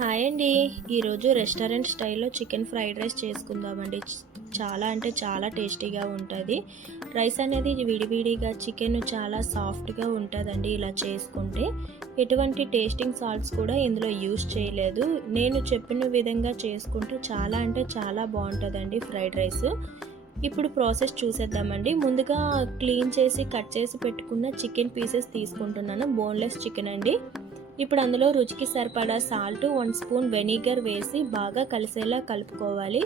Hi అండి. ఈరోజు restaurant స్టైల్లో చికెన్ ఫ్రైడ్ రైస్ చేసుకుందామండి. చాలా అంటే చాలా టేస్టీగా ఉంటుంది. రైస్ అనేది విడివిడిగా చికెన్ చాలా సాఫ్ట్గా ఉంటుందండి ఇలా చేసుకుంటే. ఎటువంటి టేస్టింగ్ సాల్ట్స్ కూడా ఇందులో యూస్ చేయలేదు. నేను చెప్పిన విధంగా చేసుకుంటే చాలా అంటే చాలా బాగుంటుందండి ఫ్రైడ్ రైస్. ఇప్పుడు ప్రాసెస్ చూసేద్దామండి. ముందుగా క్లీన్ చేసి కట్ చేసి పెట్టుకున్న చికెన్ పీసెస్ తీసుకుంటున్నాను. బోన్లెస్ చికెన్ అండి. ఇప్పుడు అందులో రుచికి సరిపడా సాల్ట్ వన్ స్పూన్ వెనిగర్ వేసి బాగా కలిసేలా కలుపుకోవాలి.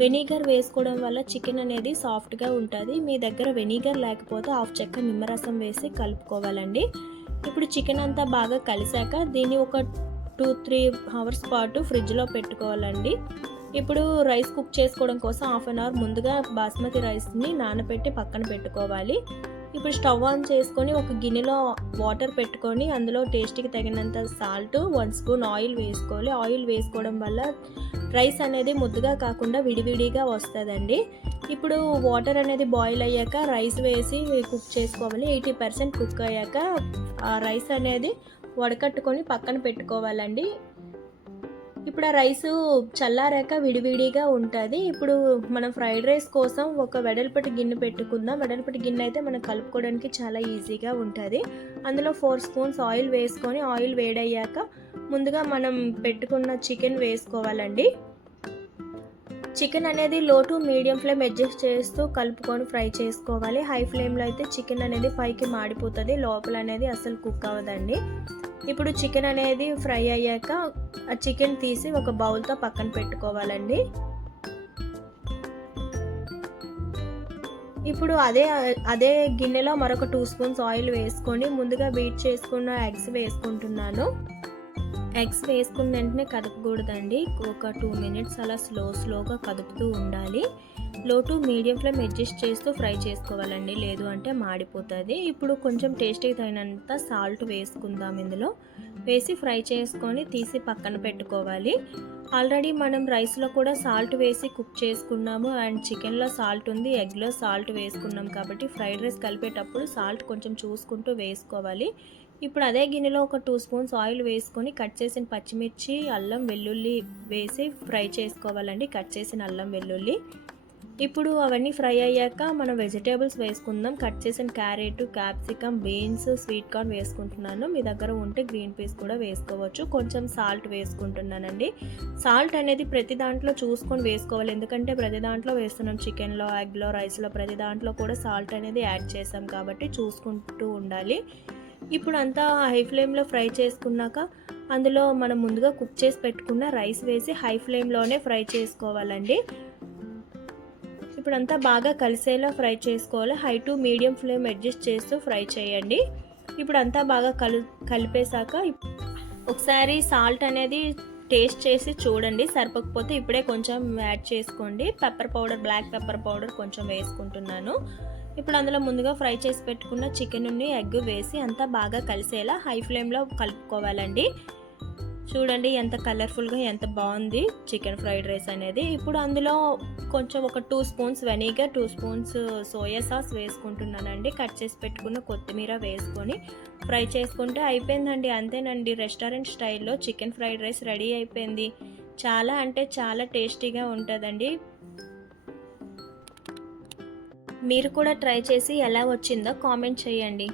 వెనిగర్ వేసుకోవడం వల్ల చికెన్ అనేది సాఫ్ట్గా ఉంటుంది. మీ దగ్గర వెనిగర్ లేకపోతే హాఫ్ చెక్క నిమ్మరసం వేసి కలుపుకోవాలండి. ఇప్పుడు చికెన్ అంతా బాగా కలిసాక దీన్ని ఒక టూ త్రీ అవర్స్ పాటు ఫ్రిడ్జ్లో పెట్టుకోవాలండి. ఇప్పుడు రైస్ కుక్ చేసుకోవడం కోసం హాఫ్ అన్ అవర్ ముందుగా బాస్మతి రైస్ని నానబెట్టి పక్కన పెట్టుకోవాలి. ఇప్పుడు స్టవ్ ఆన్ చేసుకొని ఒక గిన్నెలో వాటర్ పెట్టుకొని అందులో టేస్ట్కి తగినంత సాల్ట్ వన్ స్పూన్ ఆయిల్ వేసుకోవాలి. ఆయిల్ వేసుకోవడం వల్ల రైస్ అనేది ముద్దుగా కాకుండా విడివిడిగా వస్తుందండి. ఇప్పుడు వాటర్ అనేది బాయిల్ అయ్యాక రైస్ వేసి కుక్ చేసుకోవాలి. ఎయిటీ పర్సెంట్ కుక్ అయ్యాక రైస్ అనేది వడకట్టుకొని పక్కన పెట్టుకోవాలండి. ఇప్పుడు ఆ రైస్ చల్లారాక విడివిడిగా ఉంటుంది. ఇప్పుడు మనం ఫ్రైడ్ రైస్ కోసం ఒక వెడల్పటి గిన్నె పెట్టుకుందాం. వెడల్పటి గిన్నె అయితే మనం కలుపుకోవడానికి చాలా ఈజీగా ఉంటుంది. అందులో ఫోర్ స్పూన్స్ ఆయిల్ వేసుకొని ఆయిల్ వేడయ్యాక ముందుగా మనం పెట్టుకున్న చికెన్ వేసుకోవాలండి. చికెన్ అనేది లో టు మీడియం ఫ్లేమ్ అడ్జస్ట్ చేస్తూ కలుపుకొని ఫ్రై చేసుకోవాలి. హై ఫ్లేమ్లో అయితే చికెన్ అనేది పైకి మాడిపోతుంది. లోపల అనేది అసలు కుక్ అవ్వదండి. ఇప్పుడు చికెన్ అనేది ఫ్రై అయ్యాక ఆ చికెన్ తీసి ఒక బౌల్తో పక్కన పెట్టుకోవాలండి. ఇప్పుడు అదే అదే గిన్నెలో మరొక టూ స్పూన్స్ ఆయిల్ వేసుకొని ముందుగా బీట్ చేసుకున్న ఎగ్స్ వేసుకుంటున్నాను. ఎగ్స్ వేసుకున్న వెంటనే కదపకూడదండి. ఒక టూ మినిట్స్ అలా స్లో స్లోగా కదుపుతూ ఉండాలి. Low to medium flame adjust చేస్తూ ఫ్రై చేసుకోవాలండి. లేదు అంటే మాడిపోతుంది. ఇప్పుడు కొంచెం టేస్టీకి తగినంత సాల్ట్ వేసుకుందాం ఇందులో. వేసి ఫ్రై చేసుకొని తీసి పక్కన పెట్టుకోవాలి. ఆల్రెడీ మనం రైస్లో కూడా సాల్ట్ వేసి కుక్ చేసుకున్నాము. అండ్ చికెన్లో సాల్ట్ ఉంది ఎగ్లో సాల్ట్ వేసుకున్నాం కాబట్టి ఫ్రైడ్ రైస్ కలిపేటప్పుడు సాల్ట్ కొంచెం చూసుకుంటూ వేసుకోవాలి. ఇప్పుడు అదే గిన్నెలో ఒక టూ స్పూన్స్ ఆయిల్ వేసుకొని కట్ చేసిన పచ్చిమిర్చి అల్లం వెల్లుల్లి వేసి ఫ్రై చేసుకోవాలండి. కట్ చేసిన అల్లం వెల్లుల్లి. ఇప్పుడు అవన్నీ ఫ్రై అయ్యాక మనం వెజిటేబుల్స్ వేసుకుందాం. కట్ చేసిన carrot capsicum beans sweet corn వేసుకుంటున్నాను. మీ దగ్గర ఉంటే గ్రీన్ పీస్ కూడా వేసుకోవచ్చు. కొంచెం సాల్ట్ వేసుకుంటున్నానండి. సాల్ట్ అనేది ప్రతి దాంట్లో చూసుకొని వేసుకోవాలి. ఎందుకంటే ప్రతి దాంట్లో వేస్తున్నాం. చికెన్లో ఎగ్లో రైస్లో ప్రతి దాంట్లో కూడా సాల్ట్ అనేది యాడ్ చేసాం కాబట్టి చూసుకుంటూ ఉండాలి. ఇప్పుడు అంతా హై ఫ్లేమ్లో ఫ్రై చేసుకున్నాక అందులో మనం ముందుగా కుక్ చేసి పెట్టుకున్న రైస్ వేసి హై ఫ్లేమ్లోనే ఫ్రై చేసుకోవాలండి. ఇప్పుడంతా బాగా కలిసేలా ఫ్రై చేసుకోవాలి. High to medium flame adjust చేస్తూ ఫ్రై చేయండి. ఇప్పుడు అంతా బాగా కలు కలిపేశాక ఒకసారి సాల్ట్ అనేది టేస్ట్ చేసి చూడండి. సరిపోకపోతే ఇప్పుడే కొంచెం యాడ్ చేసుకోండి. Pepper powder black pepper powder కొంచెం వేసుకుంటున్నాను. ఇప్పుడు అందులో ముందుగా ఫ్రై చేసి పెట్టుకున్న చికెన్ని ఎగ్ వేసి అంతా బాగా కలిసేలా హై ఫ్లేమ్లో కలుపుకోవాలండి. చూడండి ఎంత కలర్ఫుల్గా ఎంత బాగుంది చికెన్ ఫ్రైడ్ రైస్ అనేది. ఇప్పుడు అందులో కొంచెం ఒక two spoons vinegar two spoons soya sauce వేసుకుంటున్నానండి. కట్ చేసి పెట్టుకున్న కొత్తిమీర వేసుకొని ఫ్రై చేసుకుంటే అయిపోయిందండి. అంతేనండి రెస్టారెంట్ స్టైల్లో చికెన్ ఫ్రైడ్ రైస్ రెడీ అయిపోయింది. చాలా అంటే చాలా టేస్టీగా ఉంటుందండి. మీరు కూడా ట్రై చేసి ఎలా వచ్చిందో కామెంట్ చేయండి.